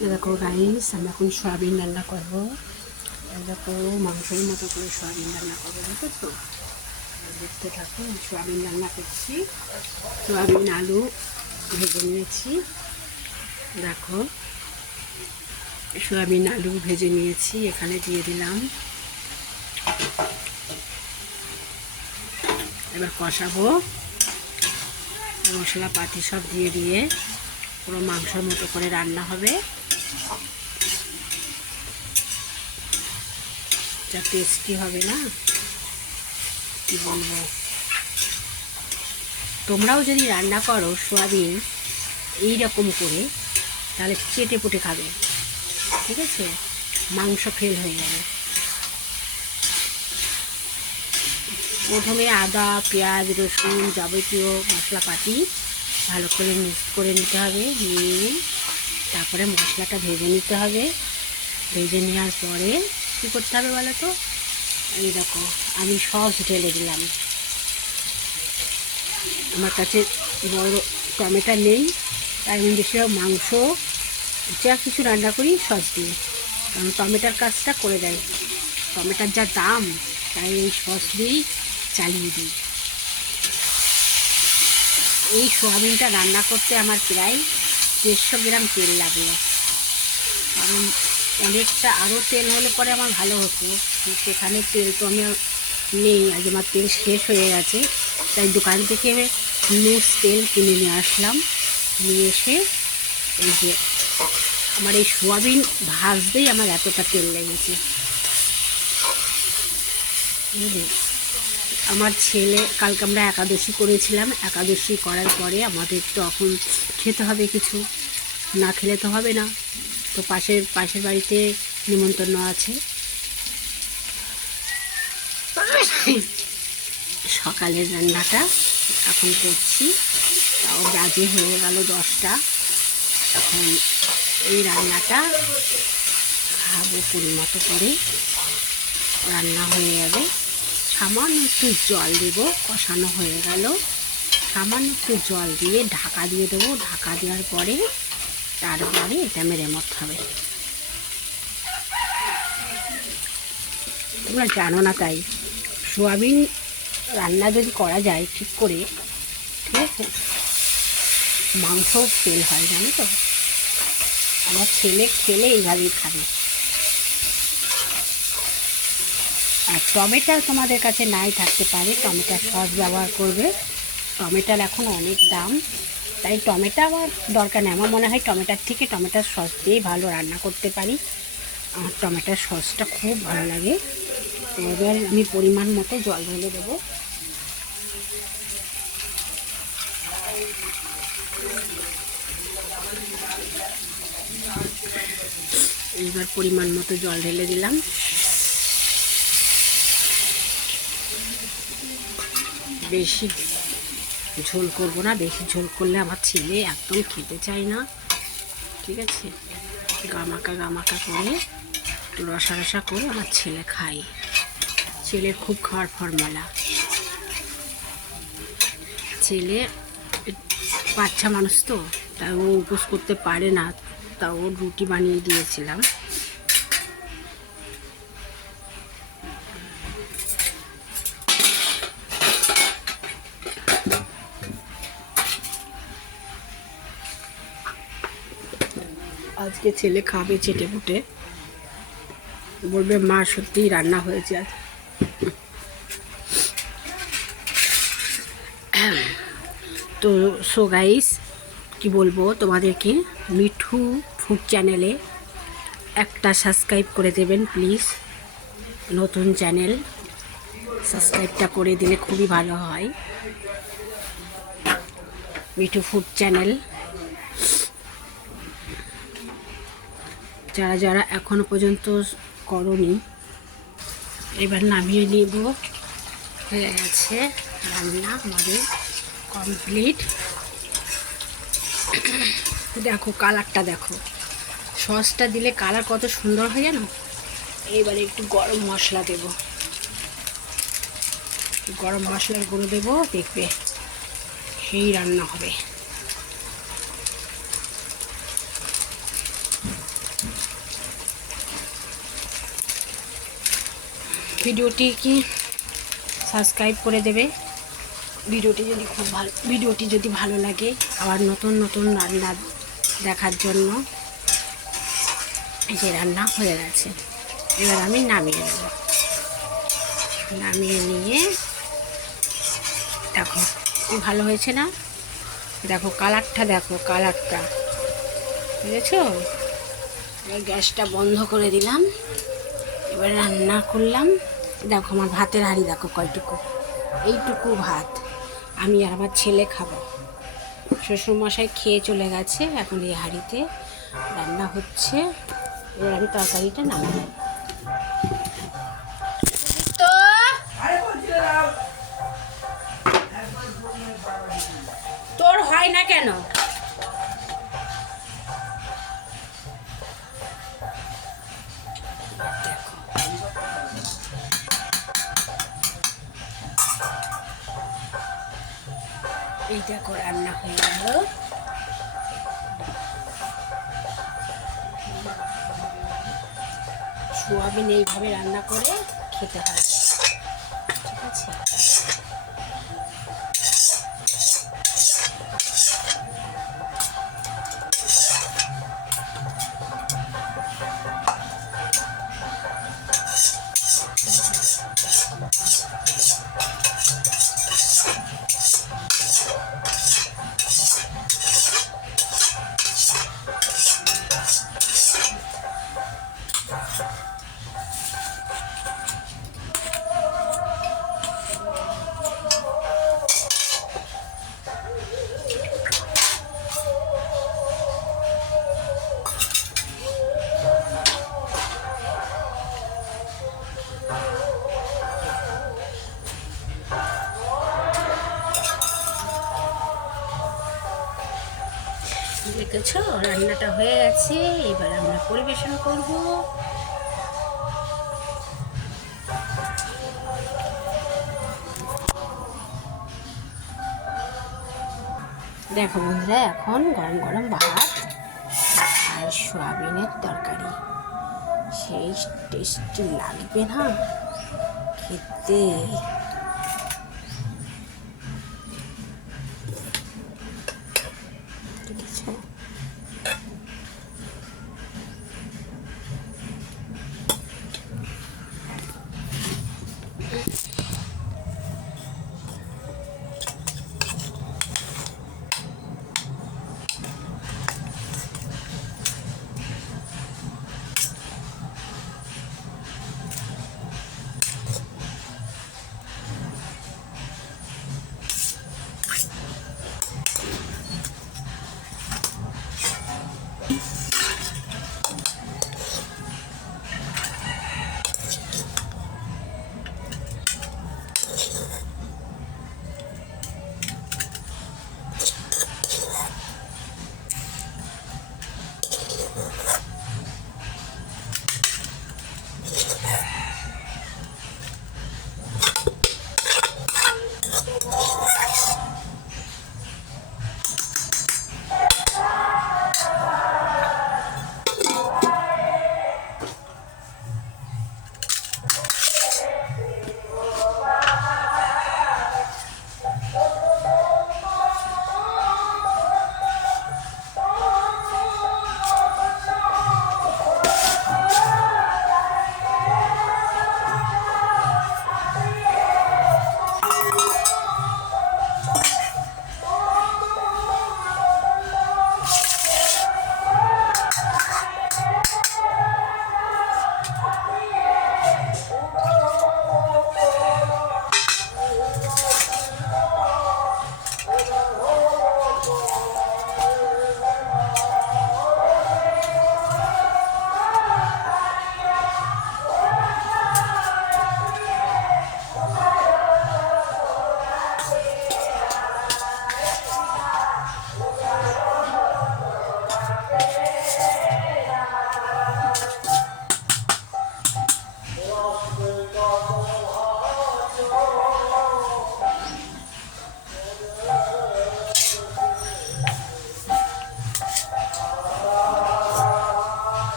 দেখো গাইস, আমি এখন সয়াবিন রান্না করবো। দেখো মাংসের মতো করে সয়াবিন রান্না করবো, বুঝেছো? দেখতে থাকো, সয়াবিন রান্না করছি। সয়াবিন আলু ভেজে নিয়েছি। দেখো সয়াবিন আলু ভেজে নিয়েছি, এখানে দিয়ে দিলাম। এবার কষাবো, মশলাপাতি সব দিয়ে দিয়ে পুরো মাংসের মতো করে রান্না হবে। যা টেস্টি হবে না, কি বলবো। তোমরাও যদি রান্না করো সয়াবিন এই রকম করে, তাহলে চেটে পুটে খাবে, ঠিক আছে? মাংস ফেল হয়ে যাবে। প্রথমে আদা, পেঁয়াজ, রসুন যাবতীয় মশলাপাতি ভালো করে মিক্স করে নিতে হবে। নিয়ে তারপরে মশলাটা ভেজে নিতে হবে। ভেজে নেওয়ার পরে কী করতে হবে বলো তো? এই দেখো, আমি সস ঢেলে দিলাম। আমার কাছে বড় টমেটো নেই, তাই আমি বেশিরভাগ মাংস যা কিছু রান্না করি সস দিয়ে, কারণ টমেটোর কাজটা করে দেয়। টমেটোর যা দাম, তাই এই সস দিয়েই চালিয়ে দিই। এই সোয়াবিনটা রান্না করতে আমার প্রায় 150 গ্রাম তেল লাগলো, কারণ অনেকটা আরও তেল হলে পরে আমার ভালো হতো। সেখানে তেল তো আমি নেই, আজ আমার তেল শেষ হয়ে গেছে। তাই দোকান থেকে লুজ তেল কিনে নিয়ে আসলাম। নিয়ে এসে এই যে আমার এই সোয়াবিন ভাজতেই আমার এতটা তেল লেগেছে। আমার ছেলে, কালকে আমরা একাদশী করেছিলাম। একাদশী করার পরে আমাদের তো এখন খেতে হবে কিছু, না খেলে তো হবে না। তো পাশের বাড়িতে নিমন্ত্রণ আছে। সকালের রান্নাটা এখন করছি, তাও বাজে হয়ে গেল 10টা। এখন এই রান্নাটা খাবো পরিমতো করে। রান্না হয়ে যাবে, সামান্য একটু জল দেব। কষানো হয়ে গেল, সামান্য একটু জল দিয়ে ঢাকা দিয়ে দেবো। ঢাকা দেওয়ার পরে তারপরে এটা মেরে মরতে হবে। তোমরা জানো না, তাই সোয়াবিন রান্না যদি করা যায় ঠিক করে, ঠিক আছে, মাংস ফেল হয়, জানো তো? আমার ছেলে খেলে এইভাবেই খাবে। আর টমেটো তোমাদের কাছে নাই থাকতে পারে, টমেটোর সস ব্যবহার করবে। টমেটোর এখন অনেক দাম, তাই টমেটো আমার দরকার নেই। আমার মনে হয় টমেটোর থেকে টমেটোর সস দিয়েই ভালো রান্না করতে পারি। আমার টমেটোর সসটা খুব ভালো লাগে। এবার আমি পরিমাণ মতো জল ঢেলে দেবো। এইবার পরিমাণ মতো জল ঢেলে দিলাম। বেশি ঝোল করব না, বেশি ঝোল করলে আমার ছেলে একদম খেতে চায় না, ঠিক আছে? গামাকা গামাকা করে একটু রসা রসা করে আমার ছেলে খায়। ছেলের খুব খাওয়ার ফর্মুলা। ছেলে বাচ্চা মানুষ তো, তাই ও উপোস করতে পারে না। তা ওর রুটি বানিয়ে দিয়েছিলাম। আজকে ছেলে খাবে চেটে পুটে, বলবে মা সত্যিই রান্না হয়েছে আজ। তো সো গাইস, কি বলবো তোমাদেরকে, মিঠু ফুড চ্যানেলে একটা সাবস্ক্রাইব করে দেবেন প্লিজ। নতুন চ্যানেল, সাবস্ক্রাইবটা করে দিলে খুবই ভালো হয়। মিঠু ফুড চ্যানেল, যারা যারা এখনো পর্যন্ত করনি, এবার নামিয়ে নিব। হয়ে গেছে রান্না আমাদের কমপ্লিট। দেখো কালারটা, দেখো সসটা দিলে কালার কত সুন্দর হয় জানো। এইবারে একটু গরম মশলা দেব, গরম মশলার গুঁড়ো দেবো, দেখবে সেই রান্না হবে। ভিডিওটি কি সাবস্ক্রাইব করে দেবে। ভিডিওটি যদি ভালো লাগে, আবার নতুন নতুন রান্না দেখার জন্য। এই যে রান্না হয়ে গেছে, এবার আমি নামিয়ে নেব। নামিয়ে নিয়ে দেখো কি ভালো হয়েছে না, দেখো কালারটা, দেখো কালারটা, বুঝেছো? এবার গ্যাসটা বন্ধ করে দিলাম, এবার রান্না করলাম। দেখো আমার ভাতের হাঁড়ি দেখো কয়টুকু, এইটুকু ভাত। আমি আর আমার ছেলে খাবো। শ্বশুরমশাই খেয়ে চলে গেছে, এখন এই হাঁড়িতে রান্না হচ্ছে। এবার আমি তরকারিটা নামাবো। তো তোর হয় না কেন? এই দেখো রান্না হয়ে গেল। সোয়াবিন এইভাবে রান্না করে খেতে হয়, ঠিক আছে? দেখেছো রান্নাটা হয়ে গেছে, এবার আমরা পরিবেশন করব। দেখো বন্ধুরা, এখন গরম গরম ভাত আর সোয়াবিনের তরকারি, সেই টেস্টি লাগবে না খেতে। ঠিক আছে,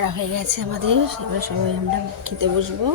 করা হয়ে গেছে আমাদের, এবার সবাই আমরা খেতে বসবো।